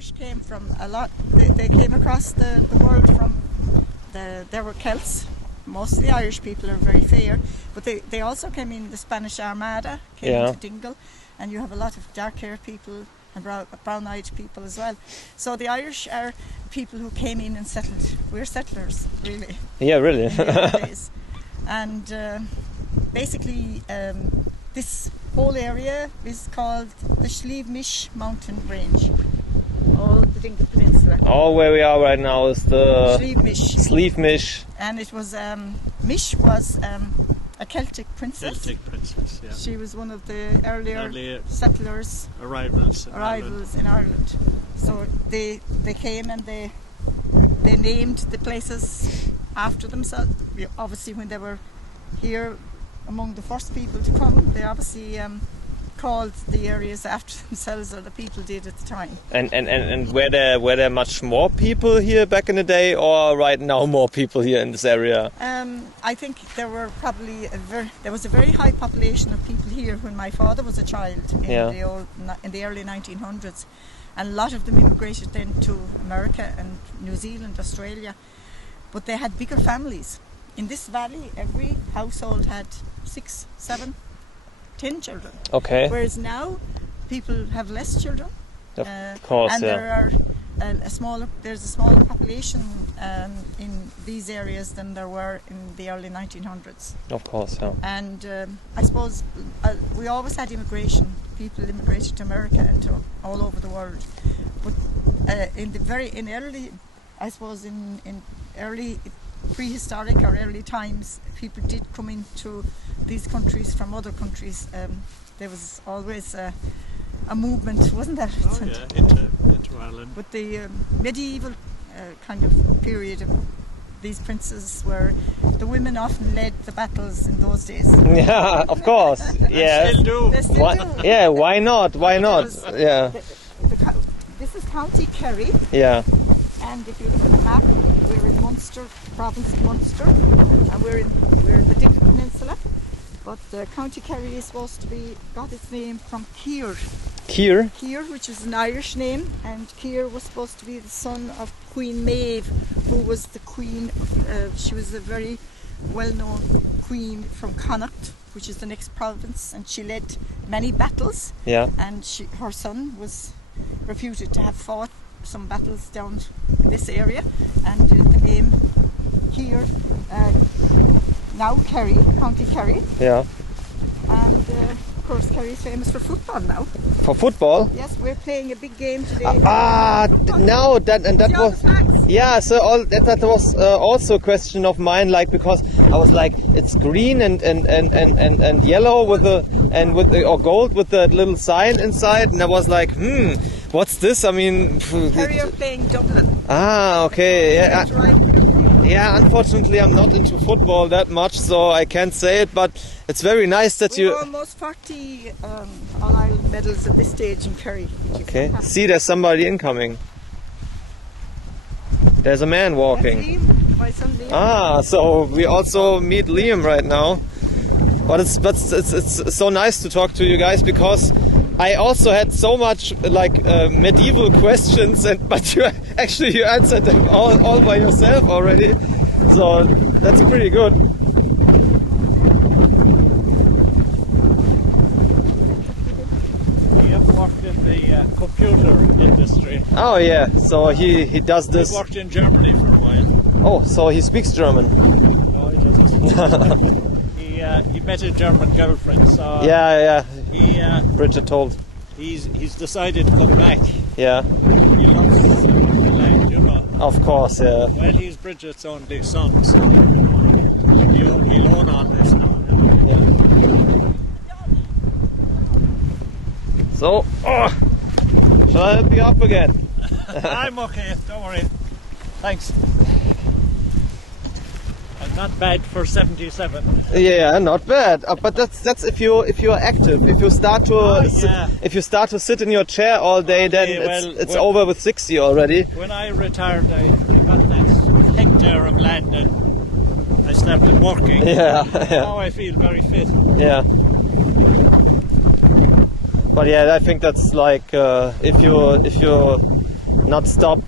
Irish came from a lot. They came across the world from there were Celts. Most of the Irish people are very fair, but they also came in the Spanish Armada, came into Dingle, and you have a lot of dark-haired people and brown-eyed people as well. So the Irish are people who came in and settled. We're settlers, really. Yeah, really. In the early days. And basically, this whole area is called the Shleeve Mountain Range. All the Dingle Peninsula. All where we are right now is the Shleeve. And it was Mish was a Celtic princess. Celtic princess, yeah. She was one of the earlier settlers. Arrivals in Ireland. So they came and they named the places after themselves. Obviously, when they were here among the first people to come, they obviously called the areas after themselves, or the people did at the time. And were there much more people here back in the day, or right now more people here in this area? I think there were probably there was a very high population of people here when my father was a child in the early 1900s, and a lot of them immigrated then to America and New Zealand, Australia, but they had bigger families. In this valley, every household had 6, 7, 10 children. Okay. Whereas now, people have less children. Of course, and there are there's a smaller population in these areas than there were in the early 1900s. Of course, yeah. And I suppose we always had immigration. People immigrated to America and to all over the world. But in early prehistoric or early times, people did come into these countries from other countries. There was always a movement, wasn't there? Oh yeah, into Ireland. But the medieval kind of period of these princes were, the women often led the battles in those days. Yeah, of course. Yeah. They still do. They still do. Yeah, why not? Why not? Yeah. This is County Kerry. Yeah. And if you look at the map, we're in Munster, province of Munster, and we're in the Dingle Peninsula. But County Kerry is supposed to got its name from Keir. Keir? Keir, which is an Irish name, and Keir was supposed to be the son of Queen Maeve, who was the queen. She was a very well-known queen from Connacht, which is the next province, and she led many battles. Yeah. And her son was reputed to have fought some battles down this area, and the name here now Kerry, County Kerry. Yeah. And of course Kerry is famous for football now. For football? Yes, we're playing a big game today. That was that was also a question of mine, like, because I was like, it's green and yellow with or gold with the little sign inside, and I was like, what's this? I mean, Kerry are playing Dublin. Ah, okay. Yeah, unfortunately I'm not into football that much, so I can't say it, but it's very nice that We're almost 40 All-Ireland medals at this stage in Kerry. Okay. See, there's somebody incoming. There's a man walking. That's Liam, my son Liam. Ah, so we also meet Liam right now. But it's so nice to talk to you guys, because I also had so much medieval questions, but you answered them all by yourself already. So that's pretty good. He has worked in the computer industry. Oh yeah, so he does this. He worked in Germany for a while. Oh, so he speaks German. No, he doesn't. He met a German girlfriend, so yeah. Brigid told. He's decided to come back. Yeah. He loves the land, you know. Of course, yeah. Well, he's Brigid's only son, so he'll own on this now. Yeah. So, shall I help you up again? I'm okay, don't worry. Thanks. I'm not bad for 77. Yeah, not bad. But that's if you're active. If you start to sit in your chair all day, then it's over with 60 already. When I retired, I got that hectare of land and I started working. Yeah. Now I feel very fit. Yeah. But yeah, I think that's like if you not stop.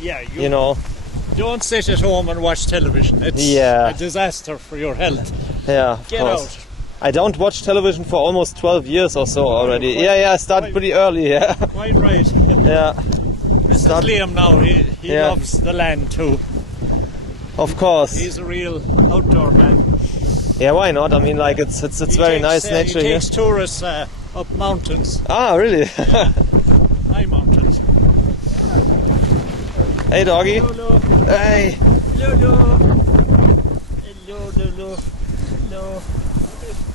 Yeah, You know. don't sit at home and watch television. It's a disaster for your health. Yeah, of Get course. out. I don't watch television for almost 12 years or so already. I started pretty early. Yeah. Quite right. Yeah. This is Liam now. He Yeah. loves the land too. Of course. He's a real outdoor man. Yeah, why not? I mean, like it's very nice nature he here. takes tourists up mountains, Ah, really? high mountains. Hey, doggy. Hello, Hey. hello, hello, hello.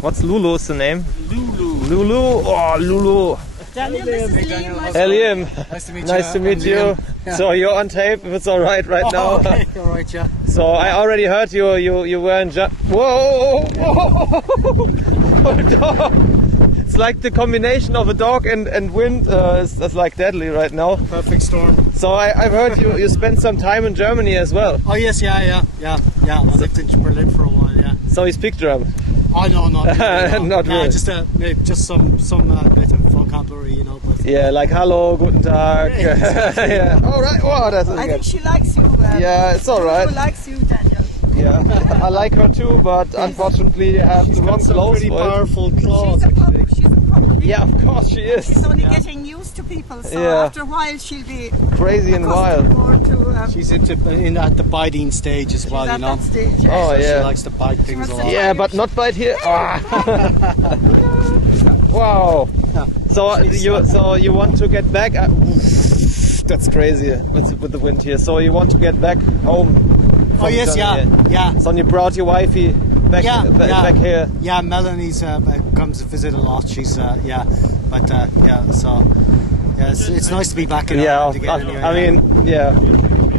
What's Lulu's the name? Lulu. Lulu. Oh, Lulu. Daniel, this is Liam. Hey, Liam. Nice to meet you. Nice to meet you. Yeah. So you're on tape, if it's all right now. Okay, all right, yeah. So I already heard you were in Whoa! It's like the combination of a dog and wind is like deadly right now. Perfect storm. So I've heard you spent some time in Germany as well. Oh yes, yeah. I lived in Berlin for a while, yeah. So you speak German. Oh no, not really. No. Not really. Just some bit of vocabulary, you know. But Yeah, like hello, guten Tag. Yeah. All right. Wow, that's I good. think she likes you. Yeah, it's all right. She likes you, Daniel. Yeah, I like her too, but unfortunately I have to run close pretty for it. powerful claws. She's a pup. Yeah, of course she is. She's only getting used to people, so Yeah. after a while she'll be Crazy and wild. accustomed more to. She's at the biting stage as well, at you know. that stage. Oh She yeah. likes to bite things a must lot. Yeah, but not bite here. Ah. Wow. Yeah. So you want to get back? That's crazy with the wind here. So you want to get back home? Oh yes, Germany. yeah. So you brought your wifey back back here. Yeah, Melanie's comes to visit a lot. She's So it's nice to be back in Yeah, Ireland again. Anyway, I mean, yeah,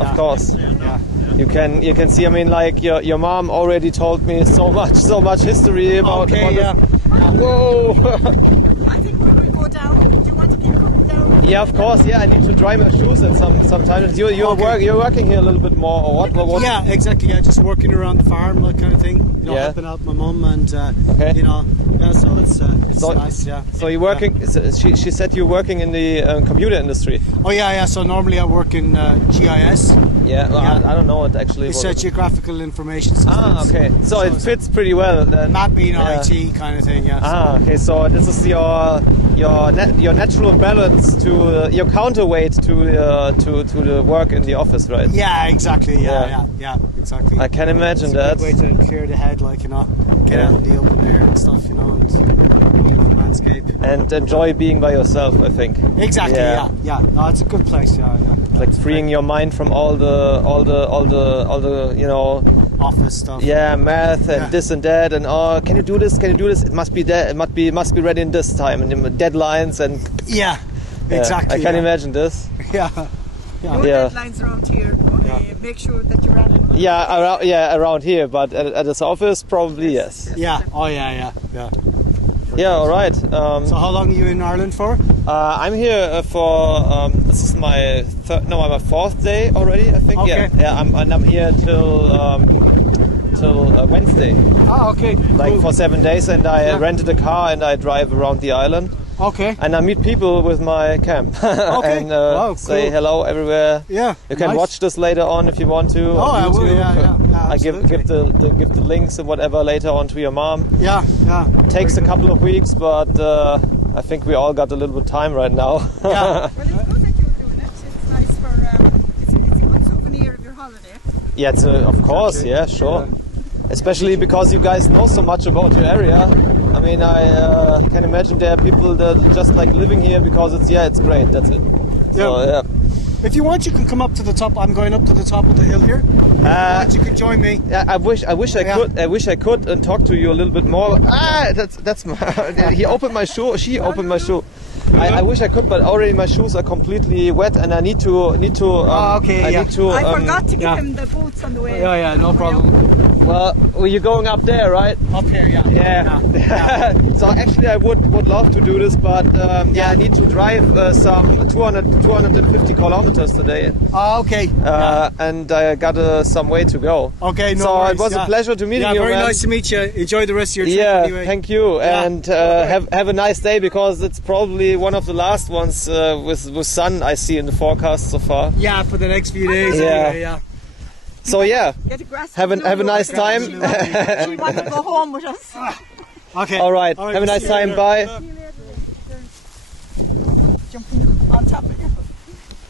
of course. yeah. You can see. I mean, like your mom already told me so much history about. Okay, yeah. Whoa. I think we will go down. Do you want to keep coming down? Yeah, of course. Yeah, I need to dry my shoes and sometimes you're working here a little bit more or what? Yeah, exactly. Yeah, just working around the farm, that kind of thing. You know, Yeah. helping out my mum and Okay. you know, yeah. So it's nice. Yeah. So you're working. She said you're working in the computer industry. Oh yeah. So normally I work in GIS. Yeah, well, Yeah. I don't know what actually. It's what it is. Geographical Information Systems. Ah, okay. So it fits pretty well then. Mapping, Yeah. IT kind of thing. Yeah. Ah, okay. So this is your natural balance to your counterweight to the work in the office, right? Yeah, exactly. Yeah. Yeah, exactly. I can imagine It's a that. good way to clear the head, like, you know, get Yeah. out in the open air and stuff, you know, and beautiful landscape. And enjoy being by yourself, I think. Exactly. Yeah. Yeah. No, it's a good place. Yeah. Like freeing your mind from all the you know, Office stuff. yeah, math and Yeah. this and that and can you do this? Can you do this? It must be that. It must be ready in this time and deadlines and Yeah. yeah, Exactly. I can yeah. imagine this. Yeah. No Yeah. deadlines around here. Only make sure that you're at it. Yeah, around here, but at this office, probably yes. Yeah. Oh yeah. Yeah, all right. So how long are you in Ireland for? I'm here for this is my my fourth day already. I think. Okay. Yeah. I'm here till Wednesday, Oh, okay. like Cool. for 7 days, and I Yeah. rented a car and I drive around the island. Okay. And I meet people with my cam. Okay. And Wow, say cool. hello everywhere. Yeah. You can nice. watch this later on if you want to. Oh, on I will, YouTube. yeah, I give absolutely. the links and whatever later on to your mom. Yeah. Takes a couple of weeks, but I think we all got a little bit of time right now. Yeah. Well, it's good that you're doing it. It's nice for it's a good souvenir of your holiday. Yeah, of course, yeah, sure. Especially because you guys know so much about your area. I mean, I can imagine there are people that just like living here because it's great. That's it. So, yeah. If you want, you can come up to the top. I'm going up to the top of the hill here. If you want, you can join me. Yeah, I wish I Yeah. could. I wish I could and talk to you a little bit more. That's my. He opened my shoe. She opened my shoe. I wish I could, but already my shoes are completely wet, and I need to. okay, I yeah. need to. I forgot to give yeah. him the boots on the way. Yeah, no problem. Well, you're going up there, right? Up here, yeah. Yeah. So actually, I would love to do this, but I need to drive some 250 kilometers today, Oh, okay. and I got some way to go. Okay, no So worries, it was a pleasure to meet you. very man. nice to meet you. Enjoy the rest of your trip Yeah, anyway. thank you, Yeah. and Okay. have a nice day because it's probably one of the last ones with sun I see in the forecast so far. Yeah, for the next few days. Yeah. Anyway, yeah. So yeah, Get a grass have a nice time. She wanted to go home with us. Okay. All right, have a nice time. Bye. Jumping on top of you.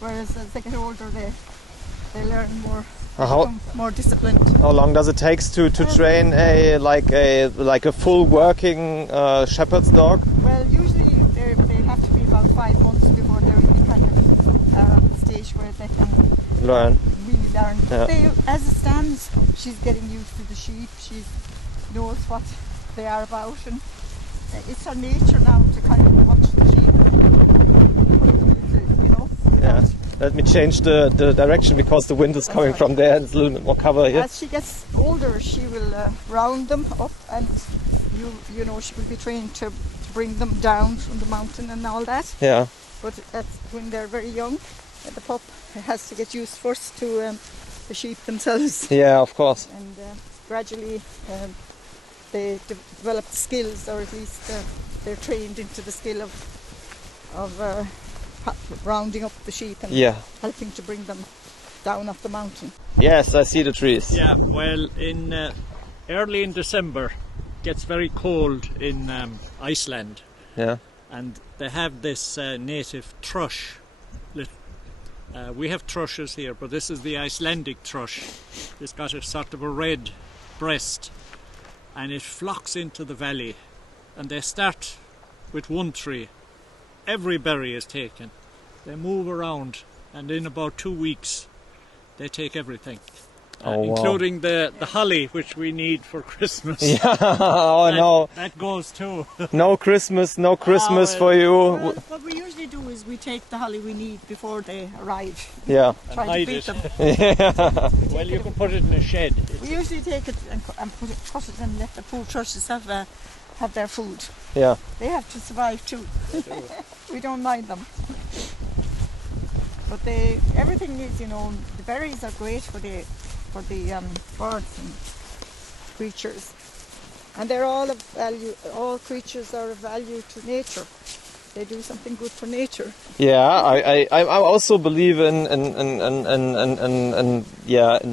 Whereas as they get older, they learn more, become more disciplined. How long does it take to train a full working shepherd's dog? Well, usually they have to be about 5 months before they're in kind of stage where they can Learn. really learn. Yeah. They, as it stands, she's getting used to the sheep. She knows what they are about, and it's her nature now to kind of watch the sheep. You know. Yeah. Let me change the direction because the wind is coming from there and it's a little bit more cover here. As she gets older, she will round them up, and you know she will be trained to bring them down from the mountain and all that. Yeah. But when they're very young, the pup has to get used first to the sheep themselves, Yeah, of course. and gradually they develop skills, or at least they're trained into the skill of rounding up the sheep and Yeah. helping to bring them down off the mountain. Yes, I see the trees. Yeah, well, in early in December, it gets very cold in Iceland, Yeah. and they have this native thrush. We have thrushes here, but this is the Icelandic thrush. It's got a sort of a red breast, and it flocks into the valley, and they start with one tree. Every berry is taken. They move around, and in about 2 weeks they take everything, Oh, wow. including the holly, which we need for Christmas. Yeah. Oh no. That goes too. No Christmas well, for you. Well, what we usually do is we take the holly we need before they arrive. Yeah. Try to hide beat it. them. Yeah. Well, you can put it in a shed. We usually take it and cut it and let the poor thrushes have their food. Yeah. They have to survive too. We don't mind them. But everything is, you know, the berries are great for the birds and creatures, and they're all of value. All creatures are of value to nature. They do something good for nature. Yeah, I also believe in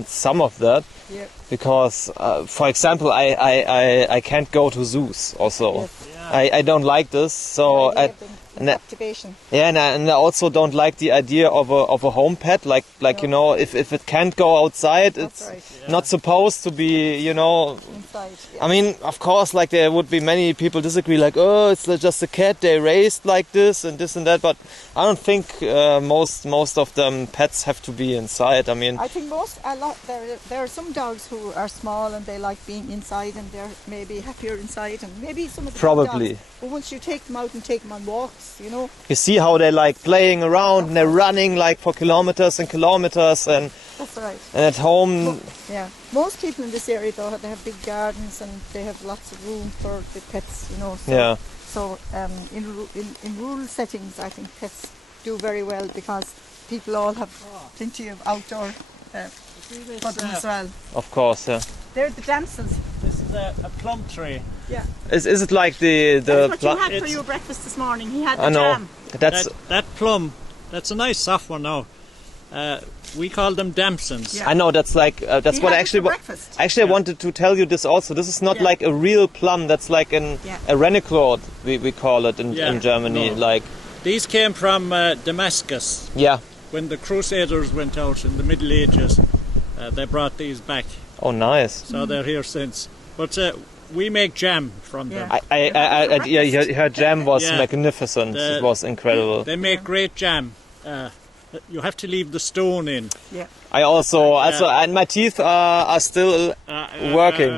some of that. Yeah. Because, for example, I can't go to zoos. Also, Yes. I don't like this. So Yeah, and I- captivation. yeah, and I also don't like the idea of a home pet. Like you know, if it can't go outside, That's it's right. not supposed to be. You know. Inside. Yeah. I mean, of course, like there would be many people disagree, like, oh, it's just a cat they raised like this and that. But I don't think most of them pets have to be inside. I mean, I think there are some dogs who are small and they like being inside, and they're maybe happier inside, and maybe some of the big Probably. dogs. But once you take them out and take them on walks, you know, you see how they're like playing around and they're running like for kilometers and kilometers, and that's right. at home, Yeah, most people in this area though, they have big gardens and they have lots of room for the pets, you know. So, yeah, So in rural settings, I think pets do very well because people all have plenty of outdoor for them as well. of course, yeah. They're the damsels. This is a plum tree. Yeah. Is it like the That's what you had for it's- your breakfast this morning. He had the I know. jam. That's That plum, that's a nice soft one now. We call them damsons. Yeah. I know that's like that's He what had I it actually for breakfast. I wanted to tell you this also. This is not Yeah. like a real plum. That's like Yeah. a rennekraut we call it in Yeah. Germany. No. Like These came from Damascus. yeah. When the Crusaders went out in the Middle Ages, they brought these back. Oh, nice. So they're here since. But we make jam from them. Yeah. Yeah, her jam was Yeah. magnificent. The- It was incredible. They make great jam. You have to leave the stone in. Yeah. I also and my teeth are still working.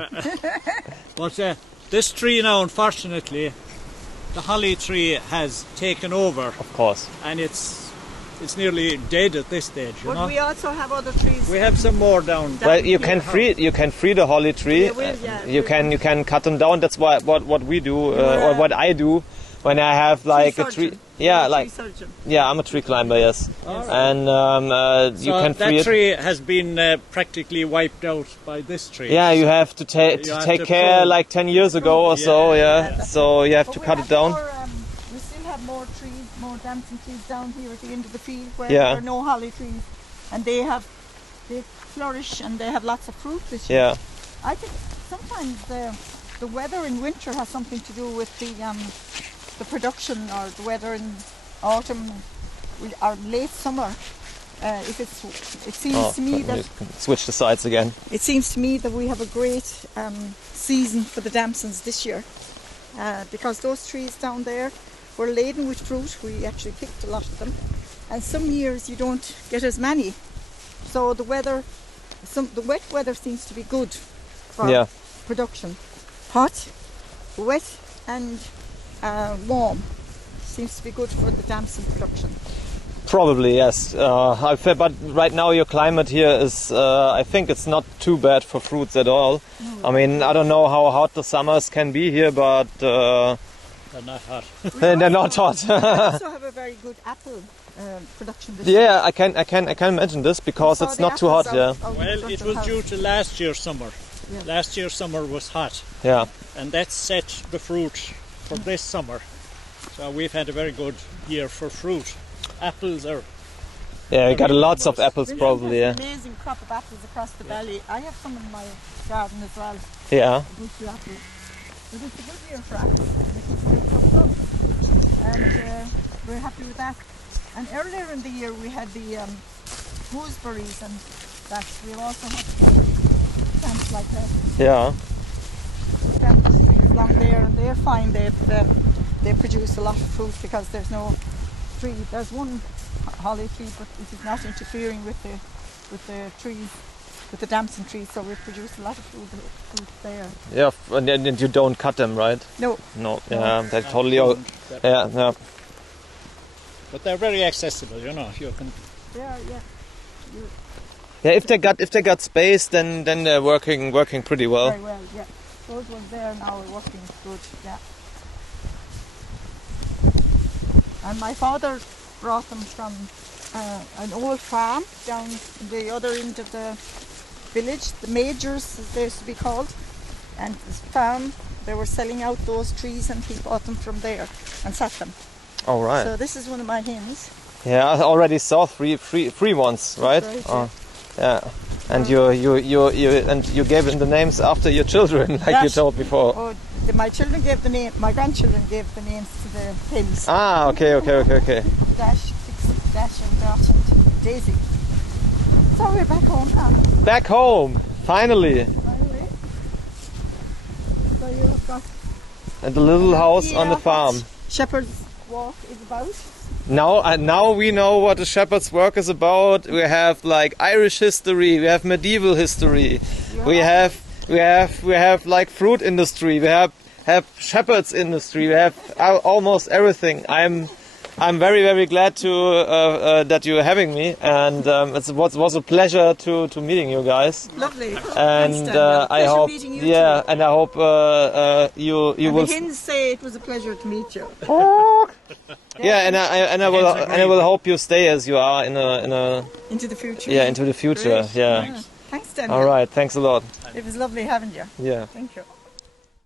But this tree now, unfortunately, the holly tree has taken over, Of course. and it's nearly dead at this stage. You But know, we also have other trees. we have some more down. Well, you here. can free the holly tree. Yeah, well, yeah. You can cut them down. That's what we do or what I do when I have like a tree. surgeon. Yeah, You're a like tree surgeon. yeah, I'm a tree climber. Yes, and you So can that free it. tree has been practically wiped out by this tree. Yeah, you have to You have take to care prune. like 10 years ago or so. Yeah. Yeah, so you have But to we cut have it down. more, we still have more trees damson trees down here at the end of the field where Yeah. there are no holly trees, and they flourish and they have lots of fruit this year. Yeah. I think sometimes the weather in winter has something to do with the production, or the weather in autumn or late summer. It seems to me that you can switch the sides again. it seems to me that we have a great season for the damsons this year, because those trees down there were laden with fruit. We actually picked a lot of them, and some years you don't get as many. So the wet weather seems to be good for production. Hot, wet, and warm seems to be good for the damson production. Probably, yes. But right now your climate here is, I think it's not too bad for fruits at all. I mean, I don't know how hot the summers can be here, but They're not hot. they're not hot. We also have a very good apple production this year. Yeah, I can imagine this because We saw it's the not too apples hot. Yeah. out in Well, front it of was the due house. to last year's summer. Yeah. Last year's summer was hot, Yeah. and that set the fruit for this summer. So we've had a very good year for fruit. Apples are... Yeah, you got lots of apples William probably. has Yeah. an amazing crop of apples across the valley. I have some in my garden as well. Yeah. Good for apples. But it's a good year for apples. It's good up. And we're happy with that. And earlier in the year we had the gooseberries, and that we also had plants like that. Yeah. Trees along there, and they're fine. They produce a lot of fruit because there's no tree. There's one holly tree, but it is not interfering with the trees, with the damson trees. So we produce a lot of fruit there. Yeah. And you don't cut them, right? No, No. Yeah. They're totally. Yeah. Yeah. But they're very accessible, you know. You can... yeah. Yeah. If they got space, then they're working pretty well. Very well, yeah. Those ones there now are working good, yeah. And my father brought them from an old farm down the other end of the village, the Majors as they used to be called. And this farm, they were selling out those trees, and he bought them from there and sat them. All right. So this is one of my hens. Yeah, I already saw three ones, right? Right, Oh, yeah. And you gave them the names after your children, like you Yes. told before. Oh, my children gave the name. My grandchildren gave the names to the hens. Ah, okay. Dash, Dixie, Dash, and Dot, and Daisy. So we're back home now. Back home, finally. Finally. So you've got And the little house on the farm. Shepherd's Walk is about. Now we know what the shepherd's work is about. We have like Irish history, we have medieval history, we have like fruit industry, we have shepherd's industry, we have almost everything. I'm very, very glad that you're having me, and it was a pleasure to meeting you guys. Lovely. And Thanks, Daniel. I Pleasure hope, meeting you yeah, too. and I hope you And will. the hens say it was a pleasure to meet you. Yeah, and I will hope you stay as you are in a Into the future. into the future. Great. Yeah. Thanks, Daniel. All right. Thanks a lot. It was lovely having you. Yeah. Thank you.